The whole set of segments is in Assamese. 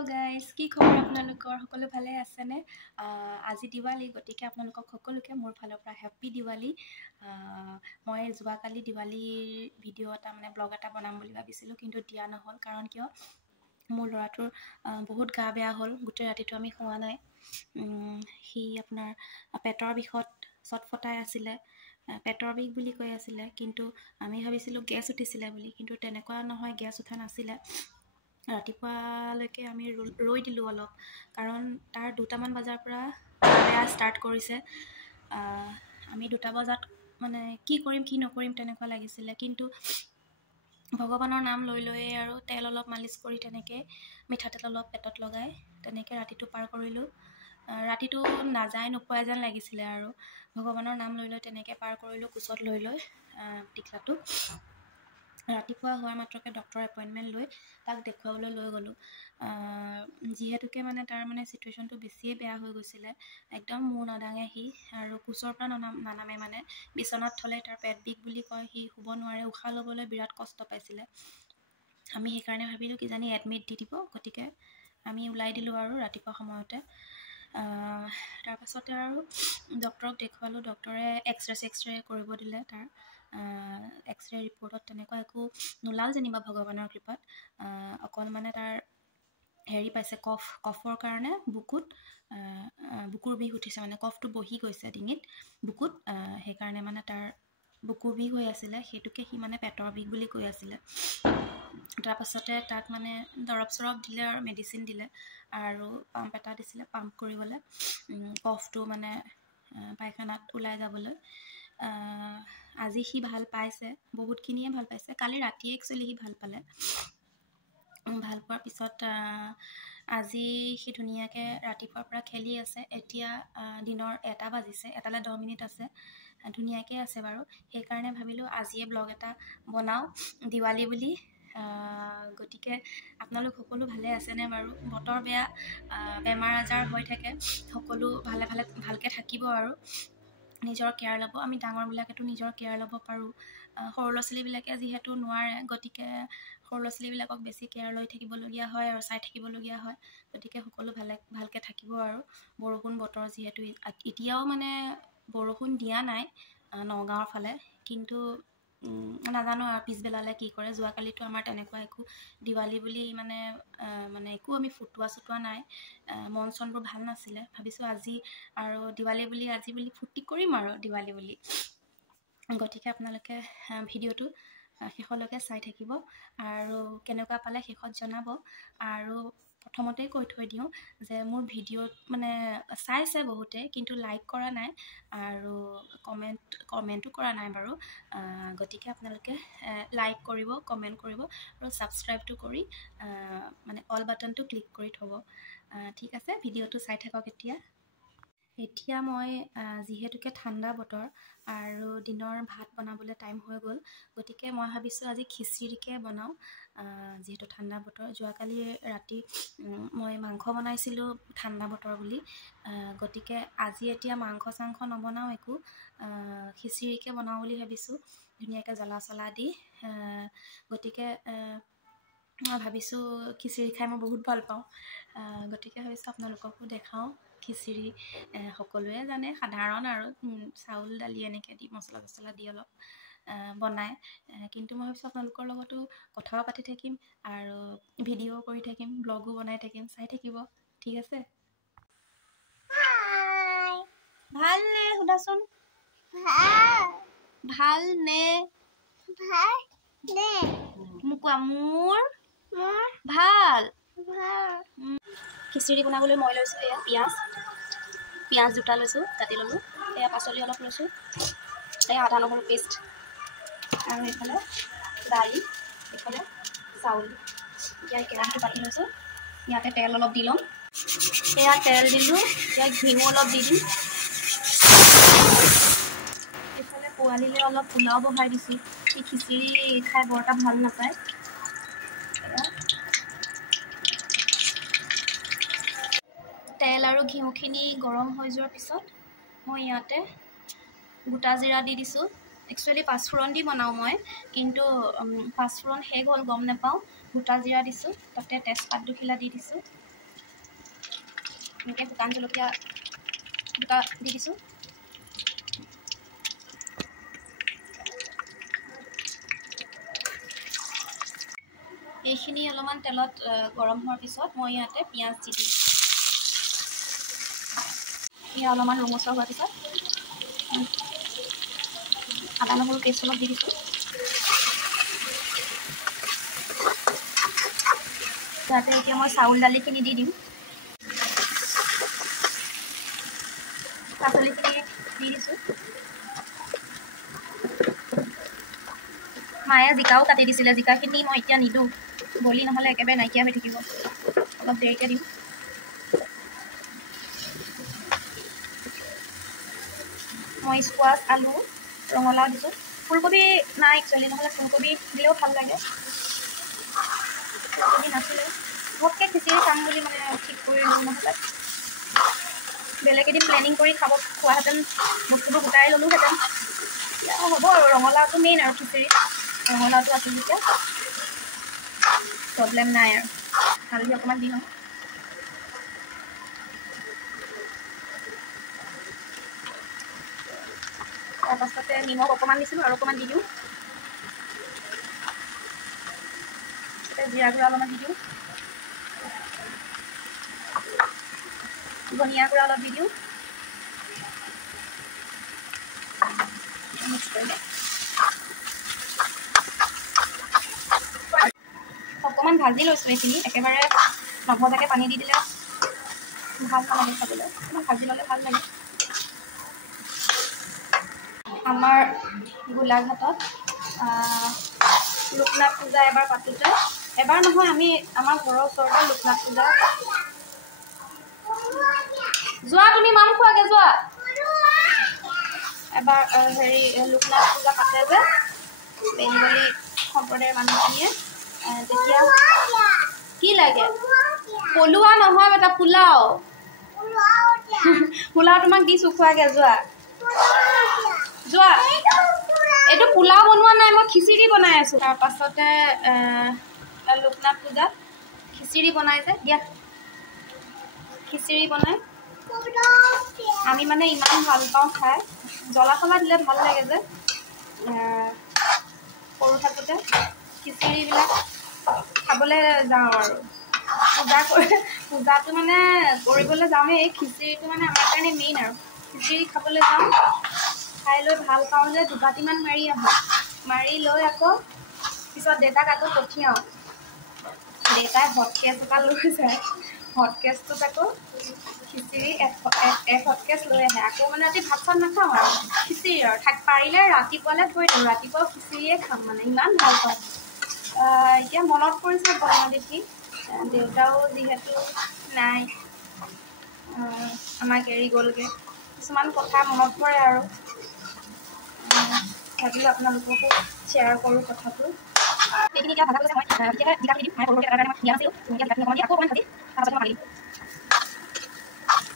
Hello guys, কি খবৰ আপোনালোকৰ সকলো ভালে আছে নে? আজি দিৱালী গতিকে আপোনালোকক সকলোকে মোৰ ফালৰ পৰা হেপী দিৱালী। মই যোৱাকালি দিৱালীৰ ভিডিঅ' এটা মানে ব্লগ এটা বনাম বুলি ভাবিছিলোঁ কিন্তু দিয়া নহ'ল কাৰণ কিয় মোৰ ল'ৰাটোৰ বহুত গা বেয়া হ'ল। গোটেই ৰাতিটো আমি শুৱা নাই। সি আপোনাৰ পেটৰ বিষত চটফটাই আছিলে। পেটৰ বিষ বুলি কৈ আছিলে কিন্তু আমি ভাবিছিলোঁ গেছ উঠিছিলে বুলি, কিন্তু তেনেকুৱা নহয়, গেছ উঠা নাছিলে। ৰাতিপুৱালৈকে আমি ৰৈ দিলোঁ অলপ, কাৰণ তাৰ 2টামান বজাৰ পৰা বেয়া ষ্টাৰ্ট কৰিছে। আমি 2টা বজাত মানে কি কৰিম কি নকৰিম তেনেকুৱা লাগিছিলে, কিন্তু ভগৱানৰ নাম লৈ লৈয়ে আৰু তেল অলপ মালিচ কৰি তেনেকৈ মিঠাতেল অলপ পেটত লগাই তেনেকৈ ৰাতিটো পাৰ কৰিলোঁ। ৰাতিটো নাযায় নোপোৱাই যেন লাগিছিলে আৰু ভগৱানৰ নাম লৈ লৈ তেনেকৈ পাৰ কৰিলোঁ, কোচত লৈ লৈ টিকলাটো। ৰাতিপুৱা হোৱাৰ মাত্ৰকে ডক্টৰ এপইণ্টমেণ্ট লৈ তাক দেখুৱাবলৈ লৈ গ'লোঁ। যিহেতুকে মানে তাৰ মানে চিটুৱেশ্যনটো বেছিয়ে বেয়া হৈ গৈছিলে, একদম মূৰ নাদাঙে সি, আৰু কোচৰ পৰা নানামে, মানে বিচনাত থ'লে তাৰ পেট বিষ বুলি কয়, সি শুব নোৱাৰে, উশাহ ল'বলৈ বিৰাট কষ্ট পাইছিলে। আমি সেইকাৰণে ভাবিলোঁ কিজানি এডমিট দি দিব, গতিকে আমি ওলাই দিলোঁ আৰু ৰাতিপুৱা সময়তে। তাৰপাছতে আৰু ডক্টৰক দেখুৱালোঁ। ডক্টৰে এক্সৰে কৰিব দিলে। তাৰ এক্সৰে ৰিপৰ্টত তেনেকুৱা একো নোলাল যেনিবা ভগৱানৰ কৃপাত। অকল মানে তাৰ হেৰি পাইছে, কফৰ কাৰণে বুকুৰ বিষ উঠিছে, মানে কফটো বহি গৈছে ডিঙিত, বুকুত। সেইকাৰণে মানে তাৰ বুকুৰ বিষ হৈ আছিলে, সেইটোকে সি মানে পেটৰ বিষ বুলি কৈ আছিলে। তাৰপাছতে তাক মানে দৰৱ চৰৱ দিলে আৰু মেডিচিন দিলে, আৰু পাম্প এটা দিছিলে পাম্প কৰিবলৈ, কফটো মানে পায়খানাত ওলাই যাবলৈ। আজি সি ভাল পাইছে, বহুতখিনিয়ে ভাল পাইছে। কালি ৰাতিয়ে একচুৱেলি সি ভাল পালে। ভাল পোৱাৰ পিছত আজি সি ধুনীয়াকৈ ৰাতিপুৱাৰ পৰা খেলি আছে। এতিয়া দিনৰ 1টা বাজিছে, 1টালৈ 10 মিনিট আছে, ধুনীয়াকৈ আছে বাৰু। সেইকাৰণে ভাবিলোঁ আজিয়ে ব্লগ এটা বনাওঁ দিৱালী বুলি। গতিকে আপোনালোক সকলো ভালে আছেনে বাৰু? বতৰ বেয়া, বেমাৰ আজাৰ হৈ থাকে, সকলো ভালকৈ থাকিব আৰু নিজৰ কেয়াৰ ল'ব। আমি ডাঙৰবিলাকেতো নিজৰ কেয়াৰ ল'ব পাৰোঁ, সৰু ল'ৰা ছোৱালীবিলাকে যিহেতু নোৱাৰে, গতিকে সৰু ল'ৰা ছোৱালীবিলাকক বেছি কেয়াৰ লৈ থাকিবলগীয়া হয় আৰু চাই থাকিবলগীয়া হয়। গতিকে সকলো ভালকৈ থাকিব আৰু। বৰষুণ বতৰ যিহেতু, এতিয়াও মানে বৰষুণ দিয়া নাই নগাঁৱৰ ফালে, কিন্তু নাজানো আৰু পিছবেলালৈ কি কৰে। যোৱাকালিতো আমাৰ তেনেকুৱা একো দিৱালী বুলি মানে একো আমি ফুটোৱা নাই, মন চনবোৰ ভাল নাছিলে। ভাবিছোঁ আজি আৰু দিৱালী বুলি আজি বুলি ফূৰ্তি কৰিম আৰু দিৱালী বুলি। গতিকে আপোনালোকে ভিডিঅ'টো শেষলৈকে চাই থাকিব আৰু কেনেকুৱা পালে শেষত জনাব। আৰু প্ৰথমতেই কৈ থৈ দিওঁ যে মোৰ ভিডিঅ'ত মানে চাইছে বহুতে, কিন্তু লাইক কৰা নাই আৰু কমেণ্টো কৰা নাই বাৰু। গতিকে আপোনালোকে লাইক কৰিব, কমেণ্ট কৰিব আৰু ছাবস্ক্ৰাইবটো কৰি মানে অল বাটনটো ক্লিক কৰি থ'ব। ঠিক আছে, ভিডিঅ'টো চাই থাকক। এতিয়া মই যিহেতুকে ঠাণ্ডা বতৰ আৰু দিনৰ ভাত বনাবলৈ টাইম হৈ গ'ল, গতিকে মই ভাবিছোঁ আজি খিচিৰিকে বনাওঁ। যিহেতু ঠাণ্ডা বতৰ, যোৱাকালি ৰাতি মই মাংস বনাইছিলোঁ ঠাণ্ডা বতৰ বুলি, গতিকে আজি এতিয়া মাংস চাংস নবনাওঁ একো, খিচিৰিকে বনাওঁ বুলি ভাবিছোঁ, ধুনীয়াকৈ জ্বলা চলা দি। গতিকে মই ভাবিছোঁ খিচিৰি খাই মই বহুত ভাল পাওঁ, গতিকে ভাবিছোঁ আপোনালোককো দেখাওঁ খিচিৰি। সকলোৱে জানে, সাধাৰণ আৰু চাউল দালি এনেকৈ দি মছলা চছলা দি অলপ বনায়, কিন্তু মই ভাবিছোঁ আপোনালোকৰ লগতো কথাও পাতি থাকিম আৰু ভিডিঅ' কৰি থাকিম, ব্লগো বনাই থাকিম, চাই থাকিব। ঠিক আছে? ভালনে সোধাচোন? ভালনে? মোক কোৱা, মোৰ ভাল। খিচিৰি বনাবলৈ মই লৈছোঁ এয়া পিঁয়াজ 2টা লৈছোঁ, কাটি ল'লোঁ। এয়া পাচলি অলপ লৈছোঁ, এয়া আদা নহৰু পেষ্ট, আৰু এইফালে দালি, এইফালে চাউল। এতিয়া কেৰাহীটো পাতি লৈছোঁ, ইয়াতে তেল অলপ দি ল'ম। এয়া তেল দিলোঁ, এতিয়া ঘিউ অলপ দি দিম। এইফালে পোৱালিলে অলপ পোলাও বহাই দিছোঁ, সি খিচিৰি খাই বৰ এটা ভাল নাপায়। তেল আৰু ঘিউখিনি গৰম হৈ যোৱাৰ পিছত মই ইয়াতে গোটা জিৰা দি দিছোঁ। একচুৱেলি পাঁচফোৰণ দি বনাওঁ মই, কিন্তু পাঁচফোৰণ শেষ হ'ল গম নাপাওঁ। গোটা জিৰা দিছোঁ, তাতে তেজপাত 2 খিলা দি দিছোঁ, এনেকৈ শুকান জলকীয়া দুটা দি দিছোঁ। এইখিনি অলপমান তেলত গৰম হোৱাৰ পিছত মই ইয়াতে পিঁয়াজ দি দিম। এয়া অলপমান ৰঙচুৱা হোৱাৰ পিছত আদা নহৰু পেষ্ট অলপ দি দিছোঁ। তাতে এতিয়া মই চাউল দালিখিনি দি দিম। পাচলিখিনি দি দিছোঁ। মায়ে জিকাও কাটি দিছিলে, জিকাখিনি মই এতিয়া নিদিওঁ, গলি নহ'লে একেবাৰে নাইকিয়া হৈ থাকিব, অলপ দেৰিকৈ দিম। মই স্কোৱাছ, আলু, ৰঙালাও দিছোঁ। ফুলকবি নাই একচুৱেলি, নহ'লে ফুলকবি দিলেও ভাল লাগে। ফুলকবি নাছিলে, ঘপকৈ খিচিৰি খাম বুলি মানে ঠিক কৰিলোঁ, নহ'লে বেলেগ এদিন প্লেনিং কৰি খোৱাহেঁতেন, বস্তুবোৰ গোটাই ল'লোহেঁতেন। এতিয়া হ'ব আৰু, ৰঙালাওটো মেইন আৰু খিচিৰি, ৰঙালাওটো আছে যেতিয়া প্ৰব্লেম নাই আৰু। হালধি অকণমান দি লওঁ। তাৰপাছতে নিমখ অকণমান দিছিলোঁ আৰু অকণমান দি দিওঁ। জিৰা গুড়া অলপমান দি দিওঁ, ধনিয়া গুড়া অলপ দি দিওঁ। মিক্স কৰি দিওঁ। অকণমান ভাজি লৈছোঁ এইখিনি, একেবাৰে নভজাকৈ পানী দি দিলে ভাল নালাগে খাবলৈ, অকণমান ভাজি ল'লে ভাল লাগে। আমাৰ গোলাঘাটত লোকনাথ পূজা এবাৰ পাতোঁতে, এবাৰ নহয়, আমি আমাৰ ঘৰৰ ওচৰতে লোকনাথ পূজা। যোৱা তুমি মাম খোৱাগে যোৱা। এবাৰ লোকনাথ পূজা পাতে যে বেংগলী সম্প্ৰদায়ৰ মানুহখিনিয়ে, তেতিয়া কি লাগে? পলোৱা নহয় বেটা, পোলাও। পোলাও তোমাক দিছোঁ, খোৱাগে যোৱা। যোৱা, এইটো পোলাও বনোৱা নাই, মই খিচিৰি বনাই আছোঁ। তাৰপাছতে লোকনাথ পূজাত খিচিৰি বনাই যে, দিয়া খিচিৰি বনাই আমি মানে ইমান ভাল পাওঁ খাই, জ্বলা চলা দিলে ভাল লাগে যে। সৰু থাকোঁতে খিচিৰিবিলাক খাবলৈ যাওঁ আৰু পূজাটো মানে কৰিবলৈ যাওঁৱেই, খিচিৰিটো মানে আমাৰ কাৰণে মেইন আৰু। খিচিৰি খাবলৈ যাওঁ, খাই লৈ ভাল পাওঁ যে দুবাটিমান মাৰি আহোঁ, মাৰি লৈ আকৌ পিছত দেউতাক আকৌ পঠিয়াওঁ। দেউতাই হটকেছ এটা লৈ যায়, হটকেছটোত আকৌ খিচিৰি এক হটকেছ লৈ আহে। আকৌ মানে ৰাতি ভাত চাত নাখাওঁ আৰু খিচিৰি আৰু পাৰিলে ৰাতিপুৱালৈ থৈ দিওঁ, ৰাতিপুৱা খিচিৰিয়ে খাম, মানে ইমান ভাল পাওঁ। এতিয়া মনত পৰিছে বনোৱা দেখি, দেউতাও যিহেতু নাই, আমাক এৰি গ'লগৈ, কিছুমান কথা মনত পৰে আৰু ভাবিলোঁ আপোনালোককো শ্বেয়াৰ কৰোঁ কথাটো। এইখিনি এতিয়া ভাজা গৈছে, মই এতিয়াহে জিকাখিনি দিম, মই সৰুকৈ এটা মই দিয়া নাছিলোঁ, জিকাখিনি অকণমান দি আকৌ অকণমান ভাজি, তাৰপাছত মই দিম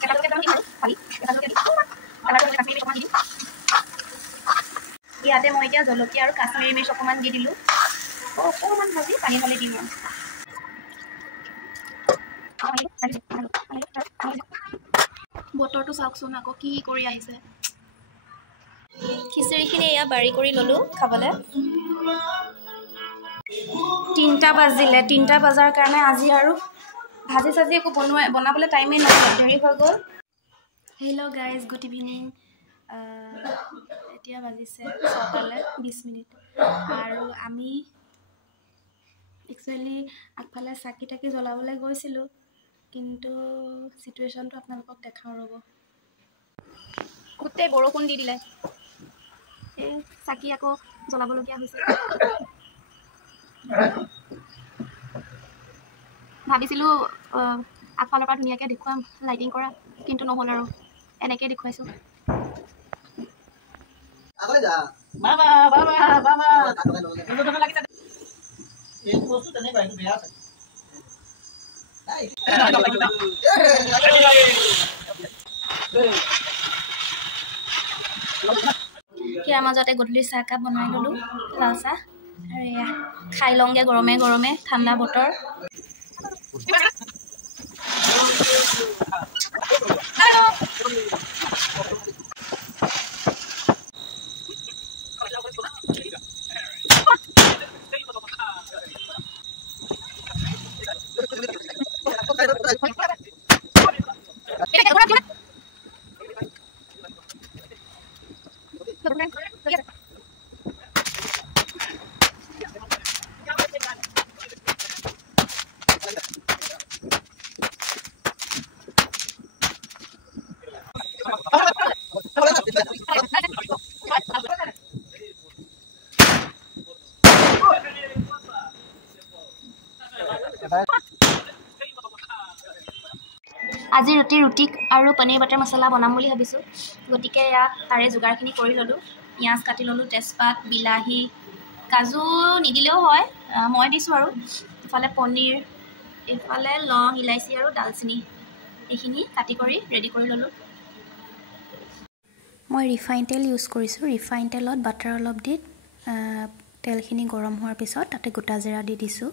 কেঁচা জলকীয়া দিম আৰু ফালি কেঁচা জলকীয়া দিম, কালাৰটো কাশ্মীৰী মিৰ্চ অকণমান দিম। ইয়াতে মই এতিয়া জলকীয়া আৰু কাশ্মীৰী মিৰ্চ অকণমান দি দিলোঁ, অকণমান ভাজি পানী ঢালি দিম আৰু। বতৰটো চাওকচোন আকৌ কি কৰি আহিছে। খিচিৰিখিনি এয়া বাৰী কৰি ল'লোঁ খাবলৈ। 3টা বাজিলে, 3টা বজাৰ কাৰণে আজি আৰু ভাজি চাজি একো বনাবলৈ টাইমেই নহয়, দেৰি হৈ গ'ল। Hello' guys, good evening. এতিয়া বাজিছে 6টালৈ 20 মিনিট, আৰু আমি একচুৱেলি আগফালে চাকি তাকি জ্বলাবলৈ গৈছিলোঁ, কিন্তু চিটুৱেশ্যনটো আপোনালোকক দেখাওঁ ৰ'ব। গোটেই বৰষুণ দি দিলে, এই চাকি আকৌ জ্বলাবলগীয়া হৈছে। ভাবিছিলোঁ আগফালৰ পৰা ধুনীয়াকৈ দেখুৱাম লাইটিং কৰা, কিন্তু নহ'ল আৰু এনেকৈ দেখুৱাইছোঁ। ইয়াৰ মাজতে গধূলি চাহকাপ বনাই ল'লোঁ, লাল চাহ, আৰু এয়া খাই লওঁগৈ গৰমে গৰমে, ঠাণ্ডা বতৰ। আজি ৰুটি আৰু পনীৰ বাটাৰ মছলা বনাম বুলি ভাবিছোঁ গতিকে ইয়াত তাৰে যোগাৰখিনি কৰি ল'লোঁ পিঁয়াজ কাটি ল'লোঁ তেজপাত বিলাহী কাজু নিদিলেও হয় মই দিছোঁ আৰু ইফালে পনীৰ ইফালে লং ইলাইচি আৰু ডালচেনি এইখিনি কাটি কৰি ৰেডি কৰি ল'লোঁ মই ৰিফাইন তেল ইউজ কৰিছোঁ ৰিফাইন তেলত বাটাৰ অলপ দি তেলখিনি গৰম হোৱাৰ পিছত তাতে গোটা জিৰা দি দিছোঁ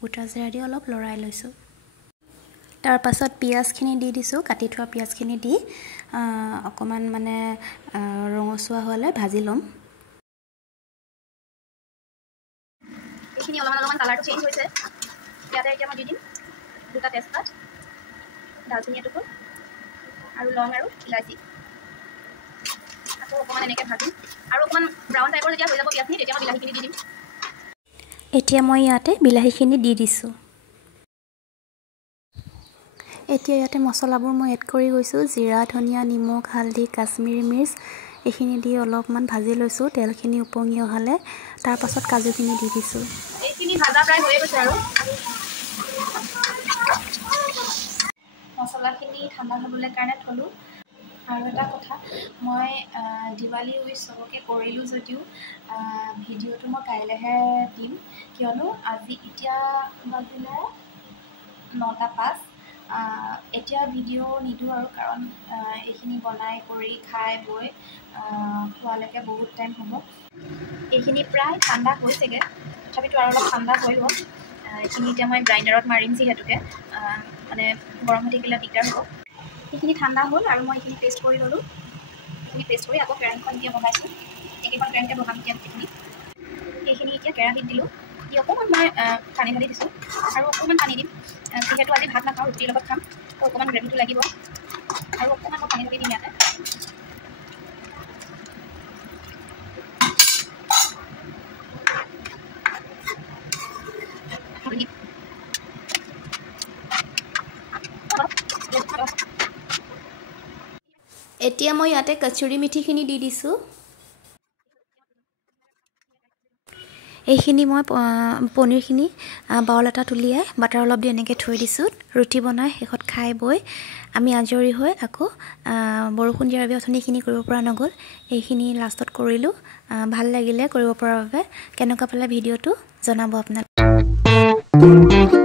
গোটা জিৰা দি অলপ লৰাই লৈছোঁ তাৰ পাছত পিঁয়াজখিনি দি দিছোঁ কাটি থোৱা পিঁয়াজখিনি দি অকণমান মানে ৰঙচুৱা হ'লে ভাজি ল'ম এইখিনি অলপমান কালাৰটো চেঞ্জ হৈছে ইয়াতে এতিয়া মই দি দিম দুটা তেজপাত ডালচেনি এটুকুৰ আৰু লং আৰু ইলাচি আকৌ অকণমান এনেকৈ ভাজিম আৰু অকণমান ব্ৰাউন টাইপৰ যেতিয়া হৈ যাব পিঁয়াজখিনি তেতিয়া মই বিলাহীখিনি দি দিম এতিয়া মই ইয়াতে বিলাহীখিনি দি দিছোঁ এতিয়া ইয়াতে মছলাবোৰ মই এড কৰি গৈছোঁ জিৰা ধনিয়া নিমখ হালধি কাশ্মীৰী মিৰ্চ এইখিনি দি অলপমান ভাজি লৈছোঁ তেলখিনি উপঙি অহালে তাৰ পাছত কাজুখিনি দি দিছোঁ এইখিনি ভাজা প্ৰায় হৈয়ে গৈছে আৰু মছলাখিনি ঠাণ্ডা হ'বলৈ কাৰণে থলোঁ আৰু এটা কথা মই দিৱালী উইচ চবকে কৰিলোঁ যদিও ভিডিঅ'টো মই কাইলৈহে দিম কিয়নো আজি এতিয়া বাজিলে 9:05 এতিয়া ভিডিঅ' নিদিওঁ আৰু কাৰণ এইখিনি বনাই কৰি খাই বৈ খোৱালৈকে বহুত টাইম হ'ব এইখিনি প্ৰায় ঠাণ্ডা হৈছেগৈ তথাপিতো আৰু অলপ ঠাণ্ডা হৈ লওক এইখিনি এতিয়া মই গ্ৰাইণ্ডাৰত মাৰিম যিহেতুকে মানে গৰম হৈ থাকিলে দিগদাৰ হ'ব এইখিনি ঠাণ্ডা হ'ল আৰু মই এইখিনি পেষ্ট কৰি ল'লোঁ এইখিনি পেষ্ট কৰি আকৌ কেৰাহীখন এতিয়া বনাইছোঁ একেখন কেৰাহীতে বনাম এতিয়া এইখিনি এতিয়া কেৰাহীত দিলোঁ দি অকণমান মই পানী ঢালি দিছোঁ আৰু অকণমান পানী দিম যিহেতু আজি ভাত নাখাওঁ ৰুটিৰ লগত খাম তো অকণমান গ্ৰেভিটো লাগিব আৰু অকণমান মই পানী ঢালি দিম ইয়াতে এতিয়া মই ইয়াতে কচুৰি মিঠিখিনি দি দিছোঁ এইখিনি মই পনীৰখিনি বাউল এটাত উলিয়াই বাটাৰ অলপ দি এনেকৈ থৈ দিছোঁ ৰুটি বনাই শেষত খাই বৈ আমি আজৰি হৈ আকৌ বৰষুণ দিয়াৰ বাবে অথনিখিনি কৰিব পৰা নগ'ল এইখিনি লাষ্টত কৰিলোঁ ভাল লাগিলে কৰিব পৰাৰ বাবে কেনেকুৱা পালে ভিডিঅ'টো জনাব আপোনালোকে